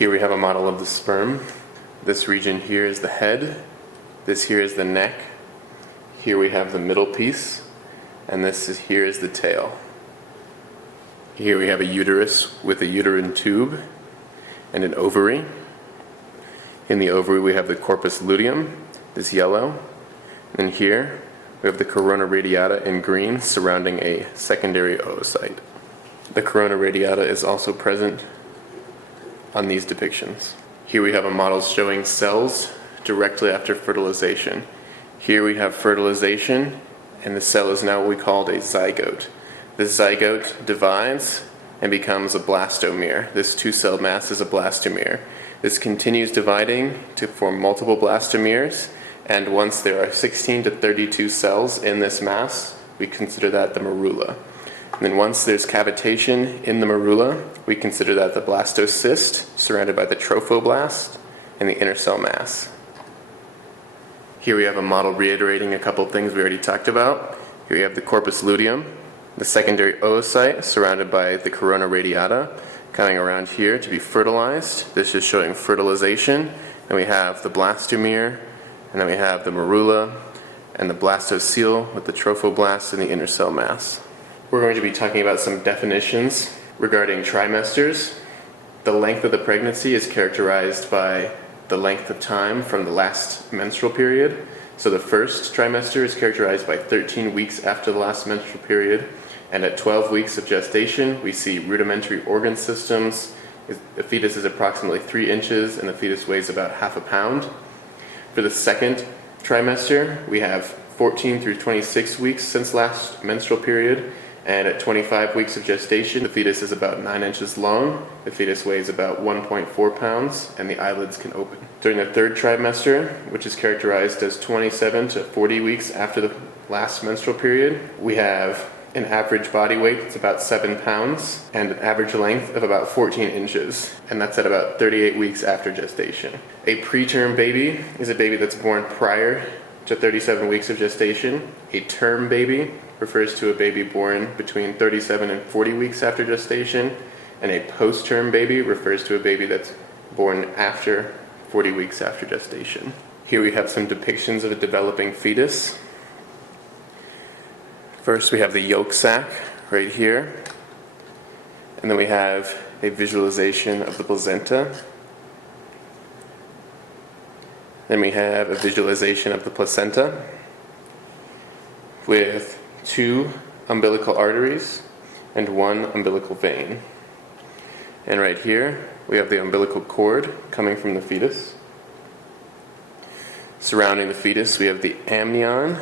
Here we have a model of the sperm. This region here is the head. This here is the neck. Here we have the middle piece. And here is the tail. Here we have a uterus with a uterine tube and an ovary. In the ovary we have the corpus luteum, this yellow. And here we have the corona radiata in green surrounding a secondary oocyte. The corona radiata is also present on these depictions. Here we have a model showing cells directly after fertilization. Here we have fertilization, and the cell is now what we call a zygote. The zygote divides and becomes a blastomere. This two-cell mass is a blastomere. This continues dividing to form multiple blastomeres, and once there are 16 to 32 cells in this mass, we consider that the morula. And then once there's cavitation in the morula, we consider that the blastocyst, surrounded by the trophoblast and the inner cell mass. Here we have a model reiterating a couple things we already talked about. Here we have the corpus luteum, the secondary oocyte surrounded by the corona radiata, coming around here to be fertilized. This is showing fertilization. Then we have the blastomere, and then we have the morula, and the blastocele with the trophoblast and the inner cell mass. We're going to be talking about some definitions regarding trimesters. The length of the pregnancy is characterized by the length of time from the last menstrual period. So the first trimester is characterized by 13 weeks after the last menstrual period, and at 12 weeks of gestation we see rudimentary organ systems. The fetus is approximately 3 inches and the fetus weighs about half a pound. For the second trimester we have 14 through 26 weeks since last menstrual period, and at 25 weeks of gestation the fetus is about 9 inches long, the fetus weighs about 1.4 pounds, and the eyelids can open. During the third trimester, which is characterized as 27 to 40 weeks after the last menstrual period, we have an average body weight that's about 7 pounds and an average length of about 14 inches, and that's at about 38 weeks after gestation. A preterm baby is a baby that's born prior to 37 weeks of gestation. A term baby refers to a baby born between 37 and 40 weeks after gestation, and a post-term baby refers to a baby that's born after 40 weeks after gestation. Here we have some depictions of a developing fetus. First we have the yolk sac right here, and then we have a visualization of the placenta. Then we have a visualization of the placenta with 2 umbilical arteries and 1 umbilical vein. And right here we have the umbilical cord coming from the fetus. Surrounding the fetus we have the amnion,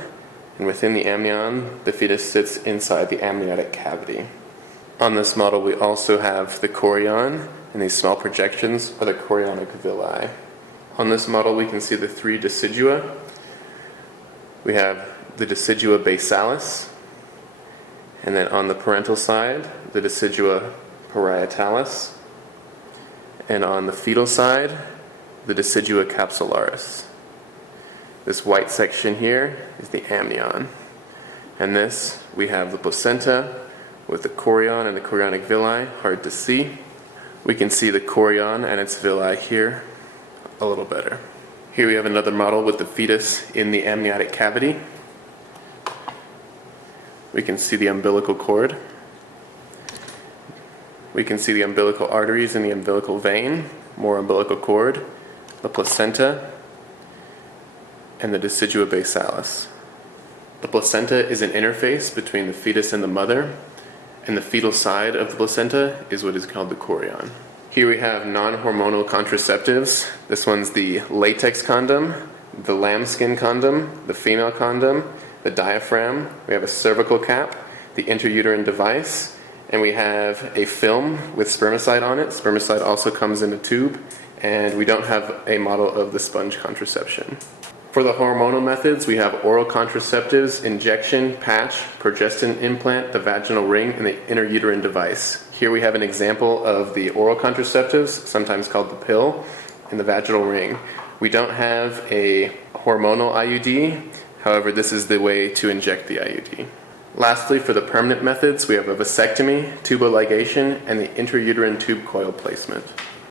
and within the amnion the fetus sits inside the amniotic cavity. On this model we also have the chorion, and these small projections are the chorionic villi. On this model we can see the 3 decidua. We have the decidua basalis, and then on the parental side the decidua parietalis, and on the fetal side the decidua capsularis. This white section here is the amnion, and this we have the placenta with the chorion and the chorionic villi, hard to see. We can see the chorion and its villi here a little better. Here we have another model with the fetus in the amniotic cavity. We can see the umbilical cord. We can see the umbilical arteries and the umbilical vein, more umbilical cord, the placenta, and the decidua basalis. The placenta is an interface between the fetus and the mother, and the fetal side of the placenta is what is called the chorion. Here we have non-hormonal contraceptives. This one's the latex condom, the lambskin condom, the female condom, the diaphragm. We have a cervical cap, the intrauterine device, and we have a film with spermicide on it. Spermicide also comes in a tube, and we don't have a model of the sponge contraception. For the hormonal methods, we have oral contraceptives, injection, patch, progestin implant, the vaginal ring, and the intrauterine device. Here we have an example of the oral contraceptives, sometimes called the pill, and the vaginal ring. We don't have a hormonal IUD, however this is the way to inject the IUD. Lastly, for the permanent methods, we have a vasectomy, tuboligation, and the intrauterine tube coil placement.